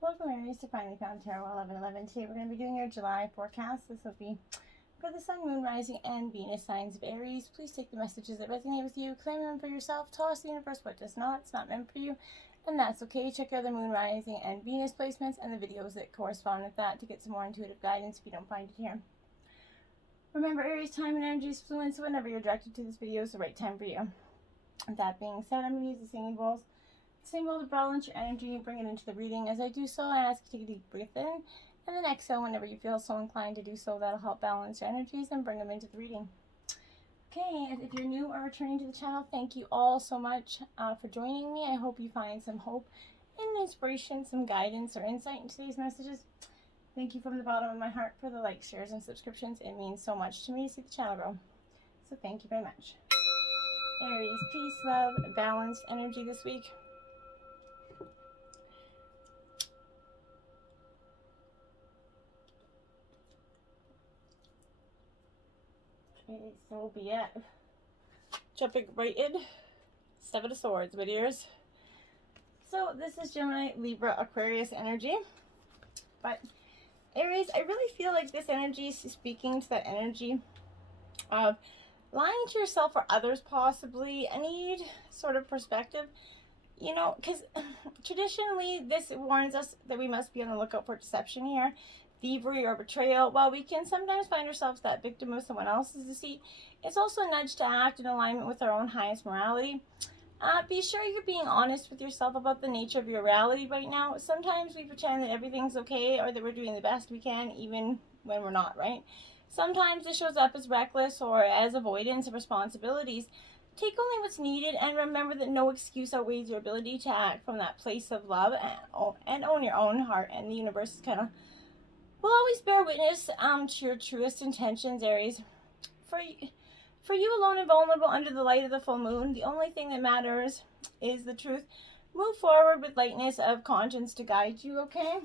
Welcome Aries to Finally Found Tarot 1111. Today we're going to be doing your July forecast. This will be for the Sun, Moon, Rising, and Venus signs of Aries. Please take the messages that resonate with you, claim them for yourself, toss the universe what does not. It's not meant for you, and that's okay. Check out the Moon, Rising, and Venus placements and the videos that correspond with that to get some more intuitive guidance if you don't find it here. Remember, Aries, time and energy is fluent, so whenever you're directed to this video is the right time for you. That being said, I'm going to use the singing bowls. Same bowl to balance your energy, bring it into the reading. As I do so, I ask you to take a deep breath in and then exhale whenever you feel so inclined to do so. That'll help balance your energies and bring them into the reading. Okay, if you're new or returning to the channel, thank you all so much for joining me. I hope you find some hope and inspiration, some guidance or insight in today's messages. Thank you from the bottom of my heart for the likes, shares, and subscriptions. It means so much to me to see the channel grow. So thank you very much. Aries, peace, love, balanced energy this week. Okay, so we'll be at jumping right in. Seven of Swords, my dears. So this is Gemini, Libra, Aquarius energy. But Aries, I really feel like this energy is speaking to that energy of lying to yourself or others possibly. I need sort of perspective, you know, because traditionally this warns us that we must be on the lookout for deception here, thievery or betrayal. While we can sometimes find ourselves that victim of someone else's deceit, it's also a nudge to act in alignment with our own highest morality. Be sure you're being honest with yourself about the nature of your reality right now. Sometimes we pretend that everything's okay or that we're doing the best we can even when we're not, right? Sometimes it shows up as reckless or as avoidance of responsibilities. Take only what's needed and remember that no excuse outweighs your ability to act from that place of love and own your own heart, and the universe is kind of will always bear witness to your truest intentions, Aries. For you alone and vulnerable under the light of the full moon, the only thing that matters is the truth. Move forward with lightness of conscience to guide you, okay?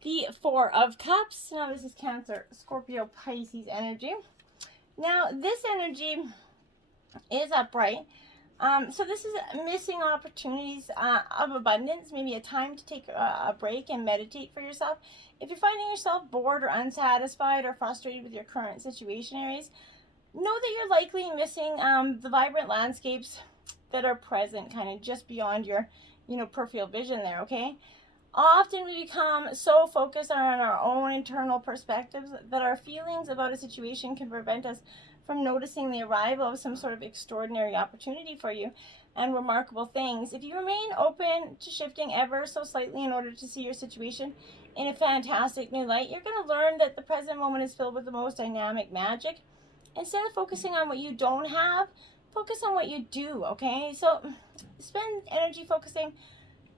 The Four of Cups. Now this is Cancer, Scorpio, Pisces energy. Now this energy is upright. So this is missing opportunities of abundance, maybe a time to take a break and meditate for yourself. If you're finding yourself bored or unsatisfied or frustrated with your current situation, Aries, know that you're likely missing the vibrant landscapes that are present kind of just beyond your, peripheral vision there, okay? Often we become so focused on our own internal perspectives that our feelings about a situation can prevent us from noticing the arrival of some sort of extraordinary opportunity for you and remarkable things. If you remain open to shifting ever so slightly in order to see your situation in a fantastic new light, you're going to learn that the present moment is filled with the most dynamic magic. Instead of focusing on what you don't have, focus on what you do, okay? So spend energy focusing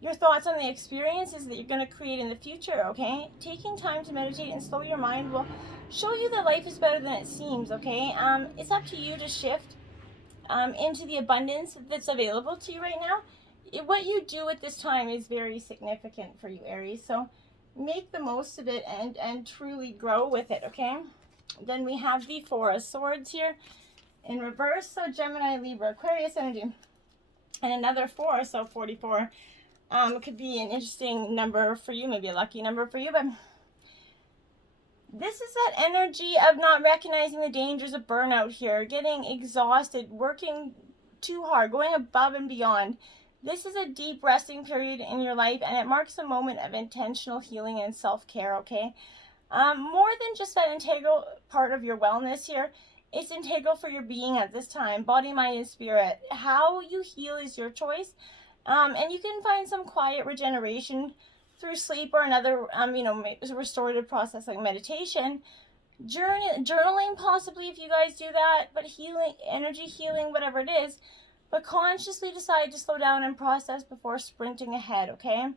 your thoughts on the experiences that you're going to create in the future, okay? Taking time to meditate and slow your mind will show you that life is better than it seems, okay? It's up to you to shift into the abundance that's available to you right now. What you do at this time is very significant for you, Aries. So make the most of it and truly grow with it, okay? Then we have the Four of Swords here in reverse. So Gemini, Libra, Aquarius energy. And another 4, so 44. It could be an interesting number for you, maybe a lucky number for you, but this is that energy of not recognizing the dangers of burnout here, getting exhausted, working too hard, going above and beyond. This is a deep resting period in your life, and it marks a moment of intentional healing and self-care, okay? More than just that integral part of your wellness here, it's integral for your being at this time, body, mind, and spirit. How you heal is your choice. And you can find some quiet regeneration through sleep or another, restorative process like meditation. Journaling possibly if you guys do that, but healing, energy healing, whatever it is. But consciously decide to slow down and process before sprinting ahead, okay?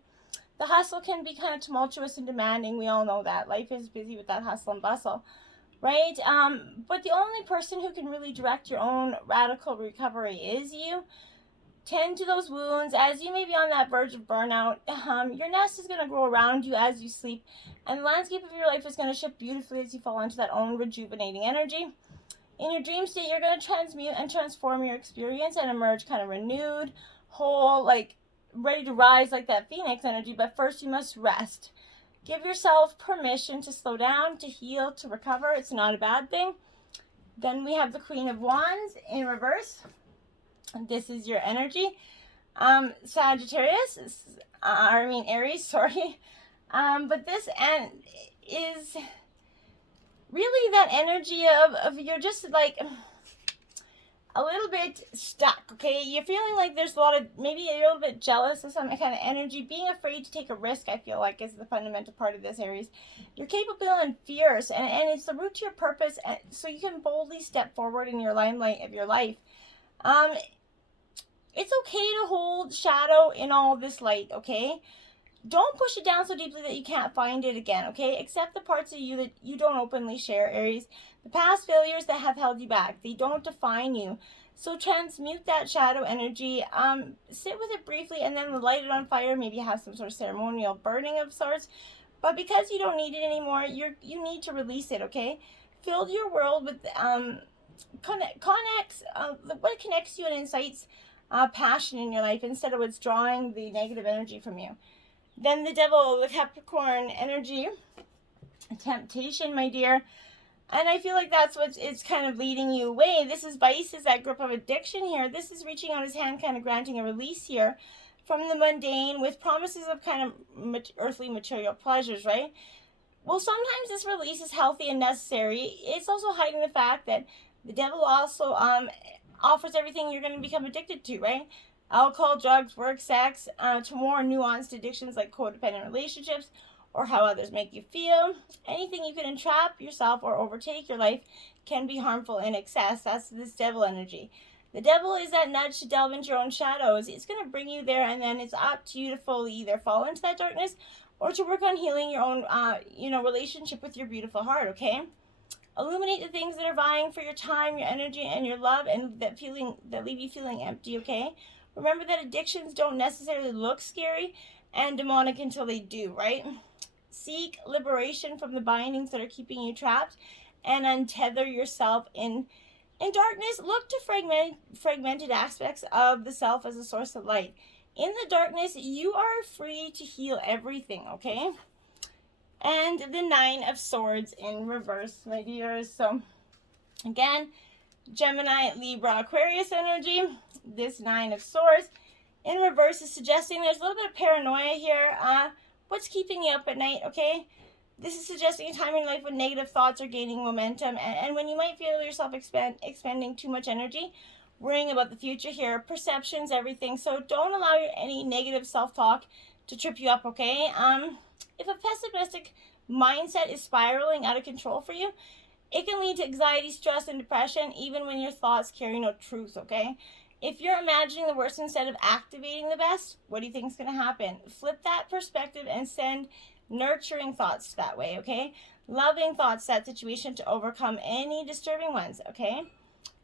The hustle can be kind of tumultuous and demanding. We all know that. Life is busy with that hustle and bustle, right? But the only person who can really direct your own radical recovery is you. Tend to those wounds as you may be on that verge of burnout. Your nest is going to grow around you as you sleep, and the landscape of your life is going to shift beautifully as you fall into that own rejuvenating energy. In your dream state, you're going to transmute and transform your experience and emerge kind of renewed, whole, like ready to rise like that Phoenix energy, but first you must rest. Give yourself permission to slow down, to heal, to recover. It's not a bad thing. Then we have the Queen of Wands in reverse. This is your energy. Sagittarius, Aries, sorry. But this is really that energy of you're just like a little bit stuck, okay? You're feeling like there's a lot of, maybe you're a little bit jealous of some kind of energy. Being afraid to take a risk, I feel like, is the fundamental part of this, Aries. You're capable and fierce, and it's the root to your purpose, and so you can boldly step forward in your limelight of your life. It's okay to hold shadow in all this light, okay? Don't push it down so deeply that you can't find it again, okay? Accept the parts of you that you don't openly share, Aries. The past failures that have held you back, they don't define you. So transmute that shadow energy, sit with it briefly, and then light it on fire. Maybe have some sort of ceremonial burning of sorts. But because you don't need it anymore, you need to release it, okay? Fill your world with what connects you and incites passion in your life instead of what's drawing the negative energy from you. Then the Devil, the Capricorn energy, temptation, my dear. And I feel like that's what it's kind of leading you away. This is vices, that grip of addiction here. This is reaching out his hand, kind of granting a release here from the mundane with promises of kind of earthly material pleasures, right? Well, sometimes this release is healthy and necessary. It's also hiding the fact that the devil also offers everything you're going to become addicted to, right? Alcohol, drugs, work, sex, to more nuanced addictions like codependent relationships or how others make you feel. Anything you can entrap yourself or overtake your life can be harmful in excess. That's this devil energy. The devil is that nudge to delve into your own shadows. It's going to bring you there, and then it's up to you to fully either fall into that darkness or to work on healing your own, relationship with your beautiful heart, okay? Illuminate the things that are vying for your time, your energy, and your love, and that leave you feeling empty, okay? Remember that addictions don't necessarily look scary and demonic until they do, right? Seek liberation from the bindings that are keeping you trapped and untether yourself in darkness. Look to fragmented aspects of the self as a source of light. In the darkness, you are free to heal everything, okay? And the Nine of Swords in reverse, my dears. So, again, Gemini, Libra, Aquarius energy. This Nine of Swords in reverse is suggesting there's a little bit of paranoia here. What's keeping you up at night, okay? This is suggesting a time in your life when negative thoughts are gaining momentum and when you might feel yourself expending too much energy, worrying about the future here. Perceptions, everything. So don't allow any negative self-talk to trip you up, okay? If a pessimistic mindset is spiraling out of control for you, it can lead to anxiety, stress, and depression, even when your thoughts carry no truth, okay? If you're imagining the worst instead of activating the best, what do you think is going to happen? Flip that perspective and send nurturing thoughts that way, okay? Loving thoughts, that situation, to overcome any disturbing ones, okay?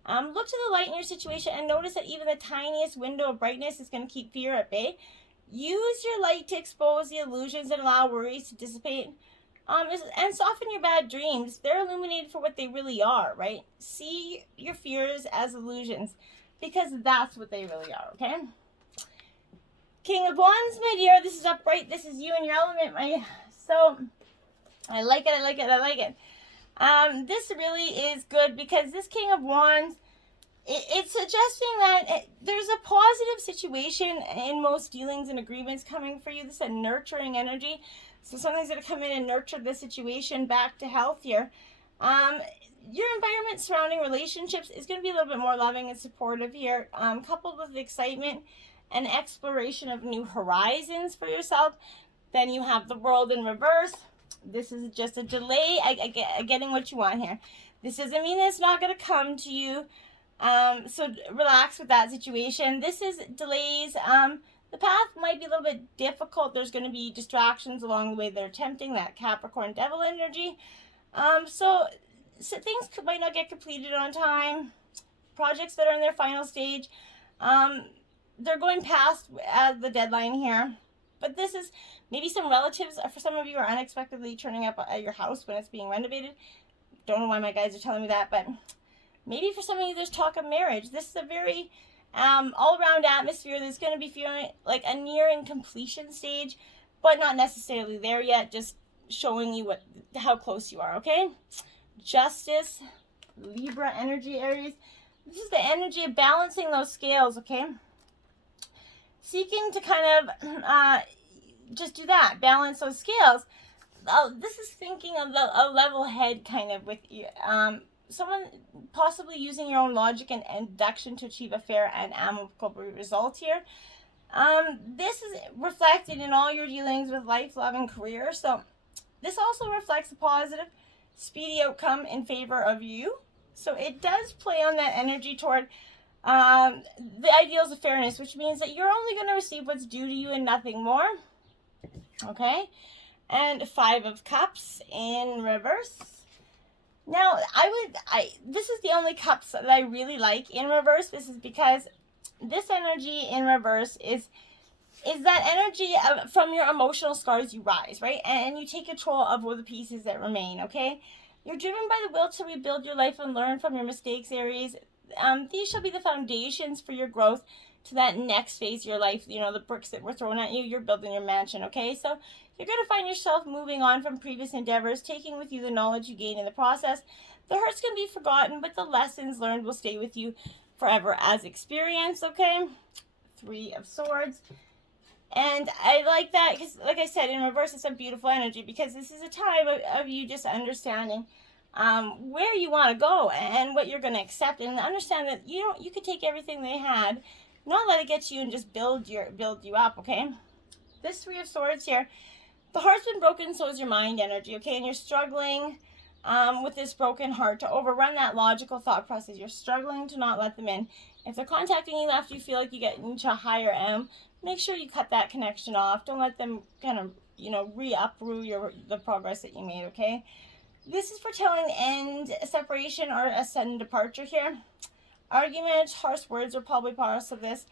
Look to the light in your situation and notice that even the tiniest window of brightness is going to keep fear at bay. Use your light to expose the illusions and allow worries to dissipate. And soften your bad dreams. They're illuminated for what they really are, right? See your fears as illusions, because that's what they really are, okay? King of Wands, my dear, this is upright. This is you and your element, so I like it, I like it, I like it. This really is good because this King of Wands, it's suggesting that there's a positive situation in most dealings and agreements coming for you. This is a nurturing energy. So something's going to come in and nurture the situation back to health here. Your environment surrounding relationships is going to be a little bit more loving and supportive here, coupled with excitement and exploration of new horizons for yourself. Then you have the World in reverse. This is just a delay getting what you want here. This doesn't mean it's not going to come to you. So relax with that situation. This is delays. The path might be a little bit difficult. There's going to be distractions along the way that are tempting, that Capricorn devil energy. So things might not get completed on time. Projects that are in their final stage, they're going past the deadline here. But this is maybe some relatives, for some of you, are unexpectedly turning up at your house when it's being renovated. Don't know why my guys are telling me that, but maybe for some of you there's talk of marriage. This is a very all around atmosphere that's going to be feeling like a nearing completion stage, but not necessarily there yet, just showing you how close you are, okay? Justice, Libra energy, Aries. This is the energy of balancing those scales, okay? Seeking to kind of just do that, balance those scales. This is thinking of a level head kind of with you. Someone possibly using your own logic and deduction to achieve a fair and amicable result here. This is reflected in all your dealings with life, love, and career. So this also reflects a positive, speedy outcome in favor of you. So it does play on that energy toward the ideals of fairness, which means that you're only going to receive what's due to you and nothing more. Okay? And 5 of Cups in reverse. Now, this is the only cups that I really like in reverse. This is because this energy in reverse is that energy from your emotional scars you rise, right? And you take control of all the pieces that remain, okay? You're driven by the will to rebuild your life and learn from your mistakes, Aries. These shall be the foundations for your growth to that next phase of your life. You know, the bricks that were thrown at you, you're building your mansion, okay? So you're going to find yourself moving on from previous endeavors, taking with you the knowledge you gain in the process. The hurts can be forgotten, but the lessons learned will stay with you forever as experience, okay? 3 of Swords. And I like that because, like I said, in reverse, it's a beautiful energy because this is a time of you just understanding where you want to go and what you're going to accept, and understand that you could take everything they had, not let it get to you, and just build you up, okay? This 3 of Swords here, the heart's been broken, so is your mind energy, okay? And you're struggling with this broken heart to overrun that logical thought process. You're struggling to not let them in. If they're contacting you after you feel like you get into a higher M, make sure you cut that connection off. Don't let them kind of, uproot the progress that you made, okay? This is foretelling the end, a separation, or a sudden departure here. Arguments, harsh words are probably parts of this.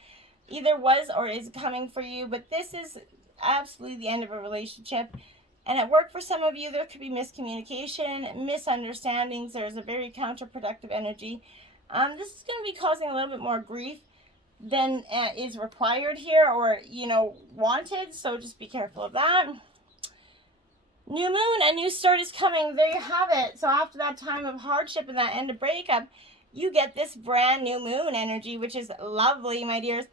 Either was or is coming for you, but this is absolutely the end of a relationship. And at work, for some of you, there could be miscommunication, misunderstandings. There's a very counterproductive energy. This is going to be causing a little bit more grief than is required here, or wanted, so just be careful of that. New moon, a new start is coming. There you have it. So after that time of hardship and that end of breakup, you get this brand new moon energy, which is lovely, my dears.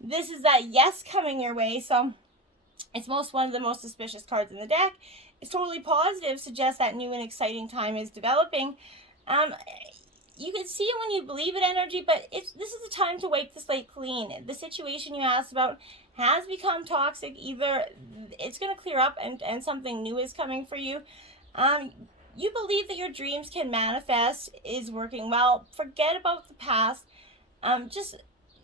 This is that yes coming your way. So it's one of the most auspicious cards in the deck. It's totally positive, suggests that new and exciting time is developing. You can see it when you believe it energy, but this is the time to wipe the slate clean. The situation you asked about has become toxic. Either it's going to clear up and something new is coming for you. You believe that your dreams can manifest, is working well. Forget about the past. Just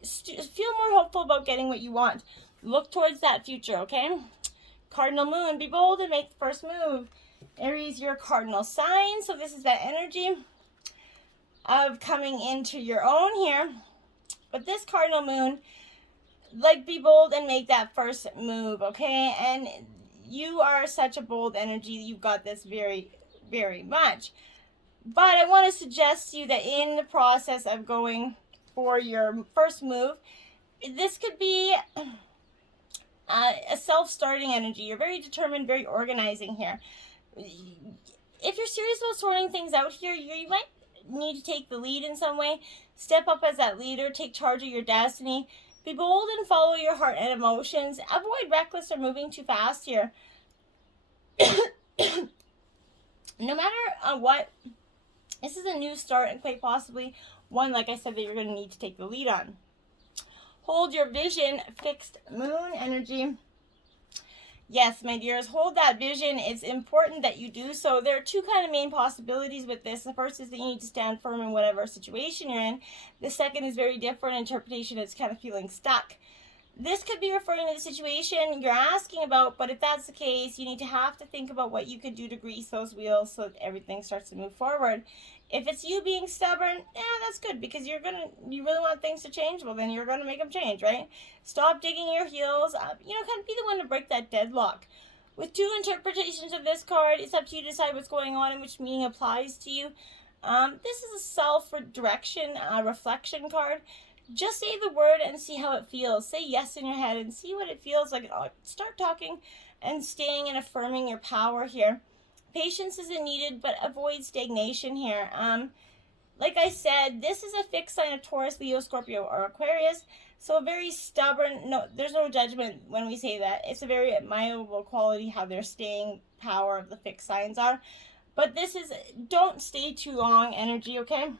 feel more hopeful about getting what you want. Look towards that future, okay? Cardinal moon, be bold and make the first move. Aries, your cardinal sign. So this is that energy of coming into your own here. But this cardinal moon, be bold and make that first move, okay? And you are such a bold energy. You've got this very, very much. But I want to suggest to you that in the process of going for your first move, this could be a self-starting energy. You're very determined, very organizing here. If you're serious about sorting things out here, you might need to take the lead in some way. Step up as that leader. Take charge of your destiny. Be bold and follow your heart and emotions. Avoid reckless or moving too fast here. No matter what, this is a new start, and quite possibly one, like I said, that you're going to need to take the lead on. Hold your vision, fixed moon energy. Yes, my dears, hold that vision. It's important that you do so. There are 2 kind of main possibilities with this. The first is that you need to stand firm in whatever situation you're in. The second is very different interpretation. It's kind of feeling stuck. This could be referring to the situation you're asking about, but if that's the case, you have to think about what you could do to grease those wheels so that everything starts to move forward. If it's you being stubborn, that's good, because you really want things to change. Well, then you're going to make them change, right? Stop digging your heels up. Kind of be the one to break that deadlock. With 2 interpretations of this card, it's up to you to decide what's going on and which meaning applies to you. This is a self-direction, reflection card. Just say the word and see how it feels. Say yes in your head and see what it feels like. Start talking and staying and affirming your power here. Patience isn't needed, but avoid stagnation here. Like I said, this is a fixed sign of Taurus, Leo, Scorpio, or Aquarius. So a very stubborn, no, there's no judgment when we say that. It's a very admirable quality how their staying power of the fixed signs are. But this is, don't stay too long energy, okay?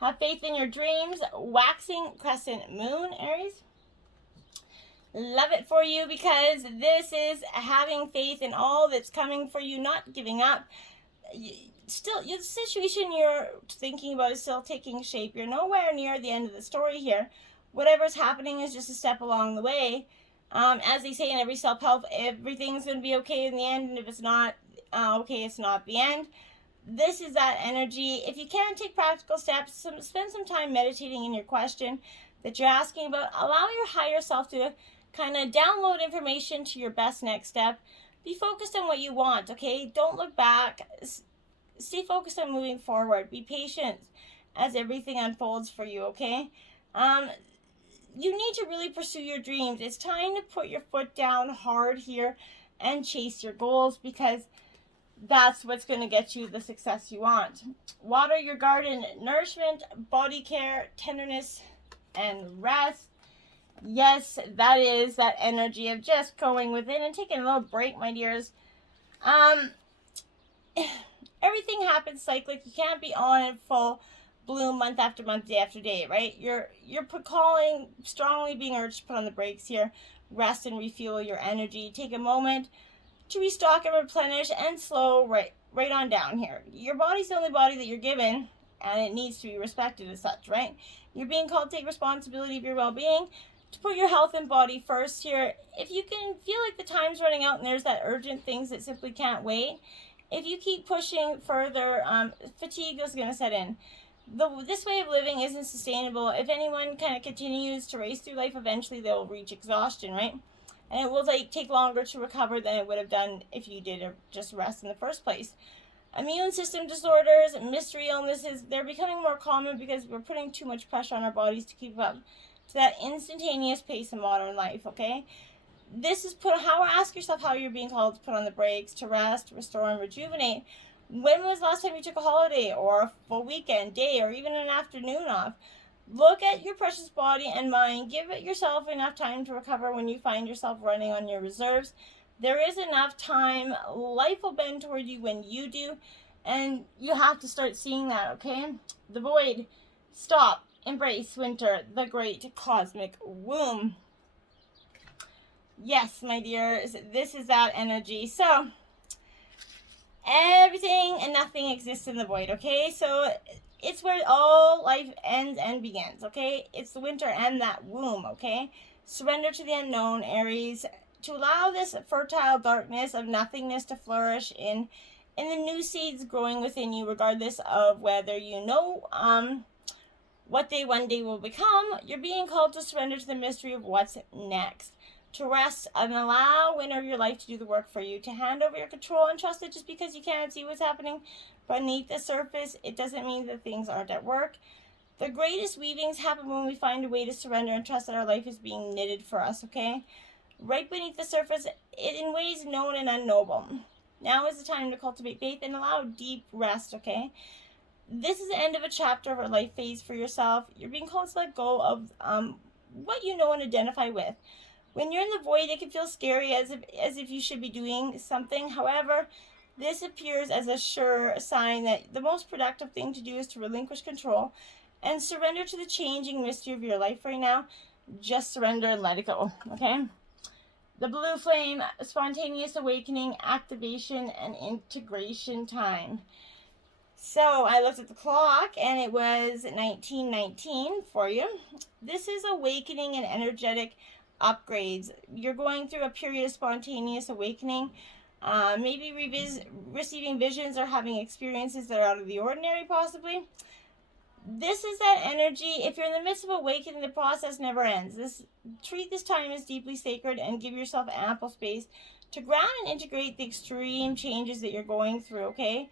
Have faith in your dreams. Waxing crescent moon, Aries. Love it for you, because this is having faith in all that's coming for you, not giving up. Still, the situation you're thinking about is still taking shape. You're nowhere near the end of the story here. Whatever's happening is just a step along the way. As they say in every self-help, everything's going to be okay in the end, and if it's not okay, it's not the end. This is that energy. If you can take practical steps, spend some time meditating in your question that you're asking about. Allow your higher self to kind of download information to your best next step. Be focused on what you want, okay? Don't look back. Stay focused on moving forward. Be patient as everything unfolds for you, okay? You need to really pursue your dreams. It's time to put your foot down hard here and chase your goals, because that's what's going to get you the success you want. Water your garden. Nourishment, body care, tenderness, and rest. Yes, that is that energy of just going within and taking a little break, my dears. Everything happens cyclic. You can't be on in full bloom month after month, day after day, right? You're calling, strongly being urged to put on the brakes here. Rest and refuel your energy. Take a moment to restock and replenish, and slow right on down here. Your body's the only body that you're given, and it needs to be respected as such, right? You're being called to take responsibility of your well-being, to put your health and body first here. If you can feel like the time's running out and there's that urgent things that simply can't wait, if you keep pushing further, fatigue is going to set in. This way of living isn't sustainable. If anyone kind of continues to race through life, eventually they'll reach exhaustion, right? And it will take longer to recover than it would have done if you did just rest in the first place. Immune system disorders, mystery illnesses, they're becoming more common because we're putting too much pressure on our bodies to keep up to that instantaneous pace of modern life, okay? This is ask yourself how you're being called to put on the brakes, to rest, restore, and rejuvenate. When was the last time you took a holiday or a full weekend, day, or even an afternoon off? Look at your precious body and mind. Give it yourself enough time to recover when you find yourself running on your reserves. There is enough time. Life will bend toward you when you do, and you have to start seeing that, okay? The void. Stop. Embrace winter, the great cosmic womb. Yes, my dears, this is that energy. So, everything and nothing exists in the void, okay? So, it's where all life ends and begins, okay? It's the winter and that womb, okay? Surrender to the unknown, Aries. To allow this fertile darkness of nothingness to flourish in the new seeds growing within you, regardless of whether you know what they one day will become. You're being called to surrender to the mystery of what's next. To rest and allow winner of your life to do the work for you. To hand over your control and trust it. Just because you can't see what's happening beneath the surface, it doesn't mean that things aren't at work. The greatest weavings happen when we find a way to surrender and trust that our life is being knitted for us, okay? Right beneath the surface, in ways known and unknowable. Now is the time to cultivate faith and allow deep rest, okay? This is the end of a chapter of a life phase for yourself. You're being called to let go of what you know and identify with. When you're in the void, it can feel scary, as if you should be doing something. However, this appears as a sure sign that the most productive thing to do is to relinquish control and surrender to the changing mystery of your life right now. Just surrender and let it go, okay? The blue flame, spontaneous awakening, activation, and integration time. So I looked at the clock and it was 1919 for you. This is awakening and energetic upgrades. You're going through a period of spontaneous awakening. Maybe receiving visions or having experiences that are out of the ordinary, possibly. This is that energy. If you're in the midst of awakening, the process never ends. Treat this time as deeply sacred and give yourself ample space to ground and integrate the extreme changes that you're going through, okay?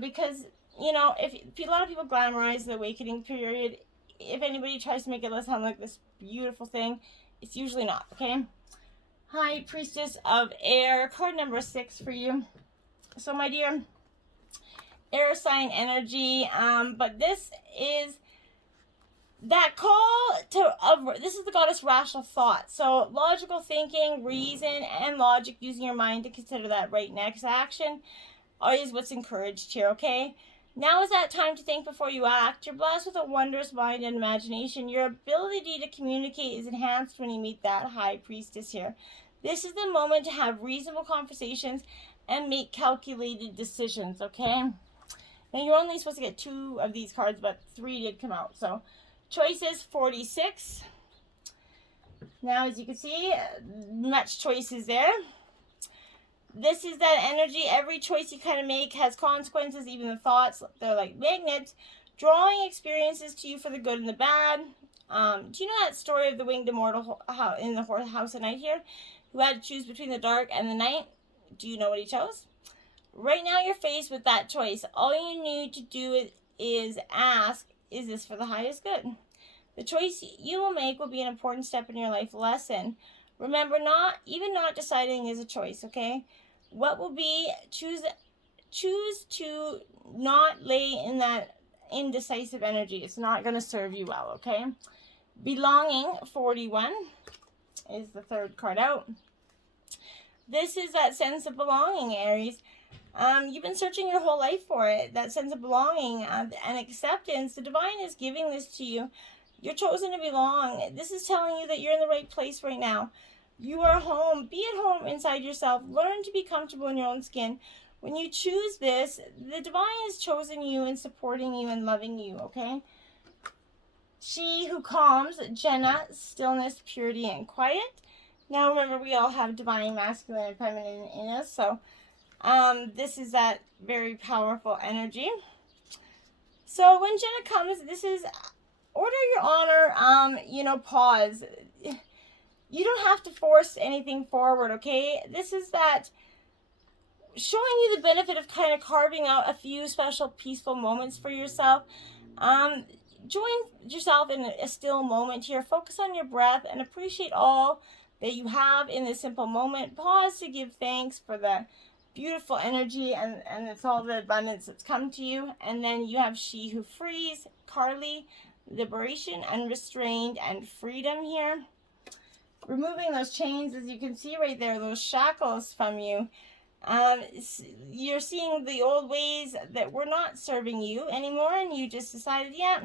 Because, you know, if a lot of people glamorize the awakening period, if anybody tries to make it sound like this beautiful thing, it's usually not, okay? High Priestess of Air, card number 6 for you. So my dear, air sign energy, but this is that call to, this is the goddess rational thought. So logical thinking, reason, and logic, using your mind to consider that right next action is what's encouraged here, okay? Now is that time to think before you act. You're blessed with a wondrous mind and imagination. Your ability to communicate is enhanced when you meet that High Priestess here. This is the moment to have reasonable conversations and make calculated decisions, okay? Now, you're only supposed to get 2 of these cards, but 3 did come out. So, choices 46. Now, as you can see, much choices there. This is that energy. Every choice you kind of make has consequences, even the thoughts. They're like magnets, drawing experiences to you for the good and the bad. Do you know that story of the winged immortal in the house at night here, who had to choose between the dark and the night? Do you know what he chose? Right now you're faced with that choice. All you need to do is ask, is this for the highest good? The choice you will make will be an important step in your life lesson. Remember, not deciding is a choice, okay? What will be, choose to not lay in that indecisive energy. It's not going to serve you well, okay? Belonging 41 is the 3rd card out. This is that sense of belonging, Aries. You've been searching your whole life for it, that sense of belonging and acceptance. The divine is giving this to you. You're chosen to belong. This is telling you that you're in the right place right now. You are home. Be at home inside yourself. Learn to be comfortable in your own skin. When you choose this, the divine has chosen you and supporting you and loving you, okay? She who calms, Jenna, stillness, purity, and quiet. Now remember, we all have divine masculine and feminine in us, so this is that very powerful energy. So when Jenna comes, this is order your honor, pause. You don't have to force anything forward, okay? This is that showing you the benefit of kind of carving out a few special peaceful moments for yourself. Join yourself in a still moment here. Focus on your breath and appreciate all that you have in this simple moment. Pause to give thanks for the beautiful energy and it's all the abundance that's come to you. And then you have She Who Frees, Carly, liberation, unrestrained, and freedom here. Removing those chains, as you can see right there, those shackles from you. You're seeing the old ways that were not serving you anymore, and you just decided, yeah,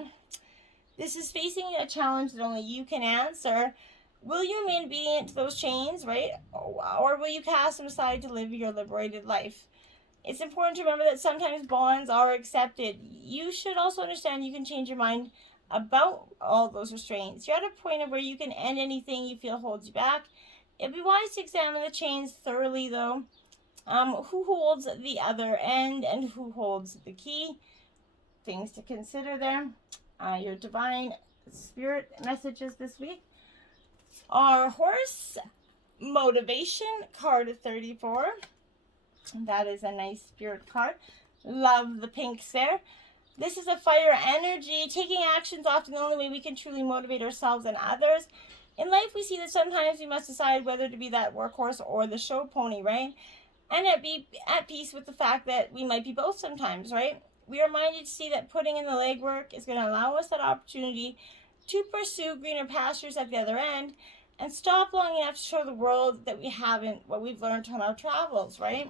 this is facing a challenge that only you can answer. Will you remain obedient to those chains, right? Or will you cast them aside to live your liberated life? It's important to remember that sometimes bonds are accepted. You should also understand you can change your mind about all those restraints. You're at a point of where you can end anything you feel holds you back. It'd be wise to examine the chains thoroughly, though. Who holds the other end and who holds the key? Things to consider there. Your divine spirit messages this week are horse motivation, card 34. That is a nice spirit card. Love the pinks there. This is a fire energy. Taking action is often the only way we can truly motivate ourselves and others. In life, we see that sometimes we must decide whether to be that workhorse or the show pony, right? And be at peace with the fact that we might be both sometimes, right? We are minded to see that putting in the legwork is going to allow us that opportunity to pursue greener pastures at the other end and stop long enough to show the world that we haven't what we've learned on our travels, right?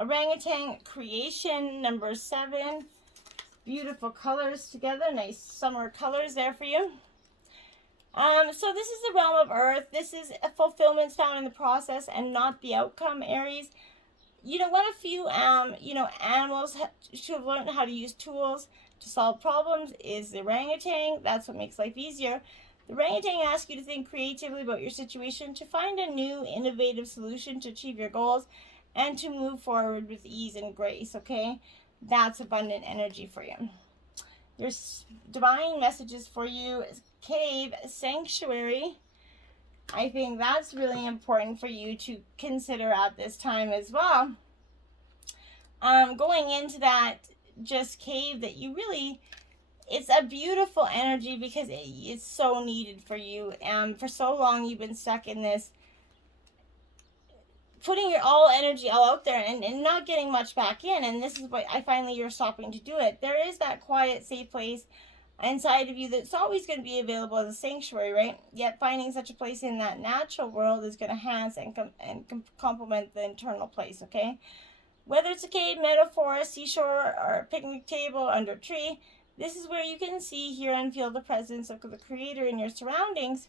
Orangutan creation, number 7. Beautiful colors together. Nice summer colors there for you. So this is the realm of earth. This is a fulfillment found in the process and not the outcome, Aries. What a few, animals should have learned how to use tools to solve problems is the orangutan. That's what makes life easier. The orangutan asks you to think creatively about your situation, to find a new, innovative solution to achieve your goals, and to move forward with ease and grace, okay? That's abundant energy for you. There's divine messages for you. Cave, sanctuary. I think that's really important for you to consider at this time as well. Going into that just cave that you really, it's a beautiful energy because it's so needed for you. For so long you've been stuck in this, putting your all energy all out there and not getting much back in. And this is what I finally you're stopping to do it. There is that quiet, safe place inside of you that's always going to be available as a sanctuary, right? Yet finding such a place in that natural world is going to enhance and complement the internal place, okay? Whether it's a cave, meadow, forest, seashore, or a picnic table under a tree, this is where you can see, hear, and feel the presence of the Creator in your surroundings.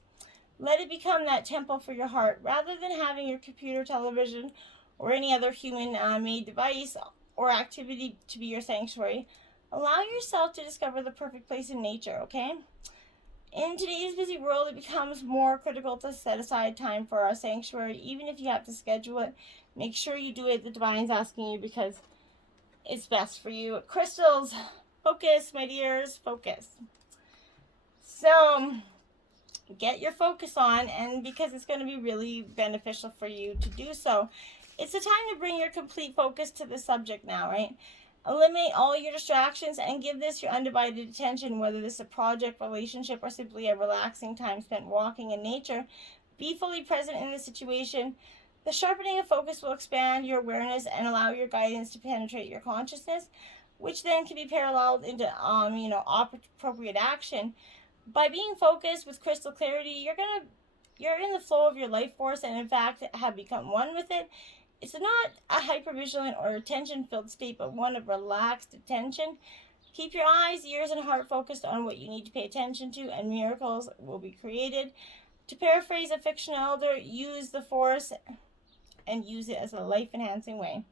Let it become that temple for your heart, rather than having your computer, television, or any other human-made device or activity to be your sanctuary. Allow yourself to discover the perfect place in nature, okay? In today's busy world, it becomes more critical to set aside time for our sanctuary, even if you have to schedule it. Make sure you do it. The divine's asking you because it's best for you. Crystals, focus, my dears, focus. So get your focus on, and because it's going to be really beneficial for you to do so. It's the time to bring your complete focus to the subject now, right? Eliminate all your distractions and give this your undivided attention, whether this is a project, relationship, or simply a relaxing time spent walking in nature. Be fully present in the situation. The sharpening of focus will expand your awareness and allow your guidance to penetrate your consciousness, which then can be paralleled into appropriate action. By being focused with crystal clarity, you're in the flow of your life force, and in fact have become one with it. It's not a hypervigilant or attention-filled state, but one of relaxed attention. Keep your eyes, ears, and heart focused on what you need to pay attention to, and miracles will be created. To paraphrase a fictional elder, use the force and use it as a life-enhancing way.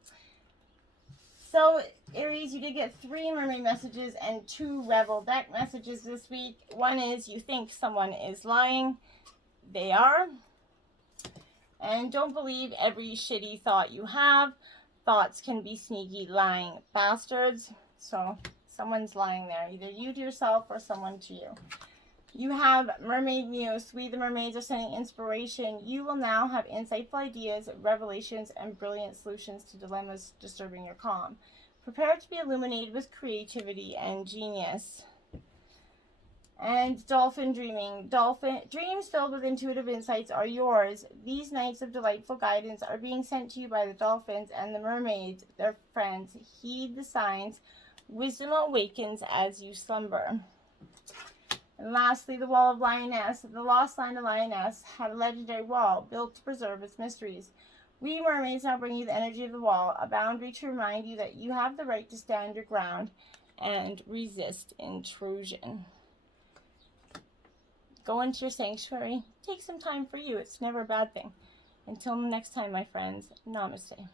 So, Aries, you did get 3 mermaid messages and 2 rebel deck messages this week. One is you think someone is lying. They are. And don't believe every shitty thought you have. Thoughts can be sneaky, lying bastards. So, someone's lying there. Either you to yourself or someone to you. You have Mermaid Muse. We the mermaids are sending inspiration. You will now have insightful ideas, revelations, and brilliant solutions to dilemmas disturbing your calm. Prepare to be illuminated with creativity and genius. And dolphin dreaming. Dolphin dreams filled with intuitive insights are yours. These nights of delightful guidance are being sent to you by the dolphins and the mermaids, their friends. Heed the signs. Wisdom awakens as you slumber. And lastly, the Wall of Lioness. The lost line of Lioness had a legendary wall built to preserve its mysteries. We mermaids now bring you the energy of the wall, a boundary to remind you that you have the right to stand your ground and resist intrusion. Go into your sanctuary. Take some time for you. It's never a bad thing. Until next time, my friends, namaste.